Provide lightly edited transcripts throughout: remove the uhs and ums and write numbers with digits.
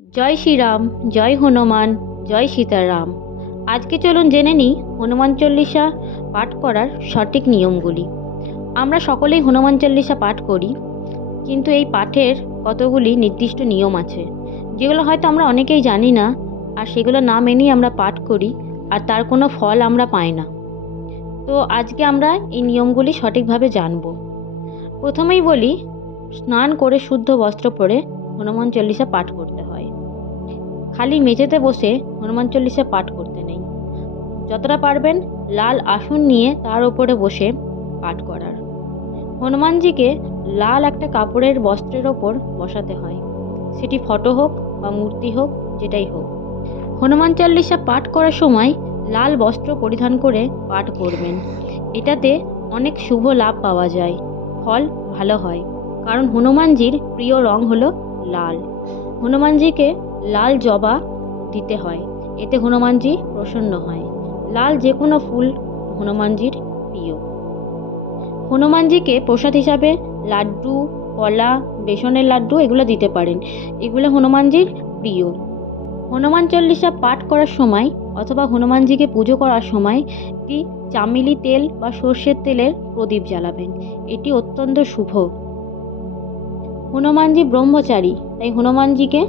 জয় শ্রীরাম, জয় হনুমান, জয় সীতারাম। আজকে চলুন জেনে নিই হনুমান চল্লিশা পাঠ করার সঠিক নিয়মগুলি। আমরা সকলেই হনুমান চল্লিশা পাঠ করি, কিন্তু এই পাঠের কতগুলি নির্দিষ্ট নিয়ম আছে, যেগুলো হয়তো আমরা অনেকেই জানি না, আর সেগুলো না মেনেই আমরা পাঠ করি, আর তার কোনো ফল আমরা পাই না। তো আজকে আমরা এই নিয়মগুলি সঠিকভাবে জানব। প্রথমেই বলি, স্নান করে শুদ্ধ বস্ত্র পরে হনুমান চল্লিশা পাঠ করতে হয়। খালি মেঝেতে বসে হনুমান চল্লিশা পাঠ করতে নেই। যতটা পারবেন লাল আসন নিয়ে তার উপরে বসে পাঠ করার। হনুমানজিকে লাল একটা কাপড়ের বস্ত্রের ওপর বসাতে হয়, সেটি ফটো হোক বা মূর্তি হোক, যেটাই হোক। হনুমান চল্লিশা পাঠ করার সময় লাল বস্ত্র পরিধান করে পাঠ করবেন। এটাতে অনেক শুভ লাভ পাওয়া যায়, ফল ভালো হয়, কারণ হনুমানজির প্রিয় রং হলো লাল। হনুমানজিকে লাল জবা দিতে হয়, এতে হনুমানজি প্রসন্ন হয়। লাল যে কোনো ফুল হনুমানজির প্রিয়। হনুমানজিকে প্রসাদ হিসাবে লাড্ডু, কলা, বেসনের লাড্ডু এগুলো দিতে পারেন, এগুলো হনুমানজির প্রিয়। হনুমান চল্লিশা পাঠ করার সময় অথবা হনুমানজিকে পুজো করার সময় একটি চামেলি তেল বা সর্ষের তেলের প্রদীপ জ্বালাবেন, এটি অত্যন্ত শুভ। হনুমানজি ব্রহ্মচারী, তাই হনুমানজিকে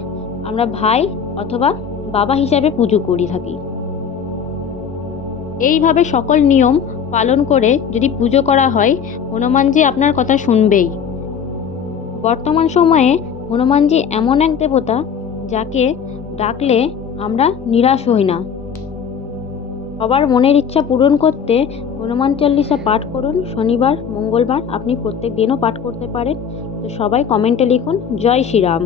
আমরা ভাই অথবা বাবা হিসাবে পুজো করে থাকি। এইভাবে সকল নিয়ম পালন করে যদি পুজো করা হয়, হনুমানজি আপনার কথা শুনবেই। বর্তমান সময়ে হনুমানজি এমন এক দেবতা, যাকে ডাকলে আমরা নিরাশ হই না। সবার মনের ইচ্ছা পূরণ করতে হনুমান চল্লিশা পাঠ করুন। শনিবার, মঙ্গলবার আপনি প্রত্যেক দিনও পাঠ করতে পারেন। তো সবাই কমেন্টে লিখুন জয় শ্রীরাম।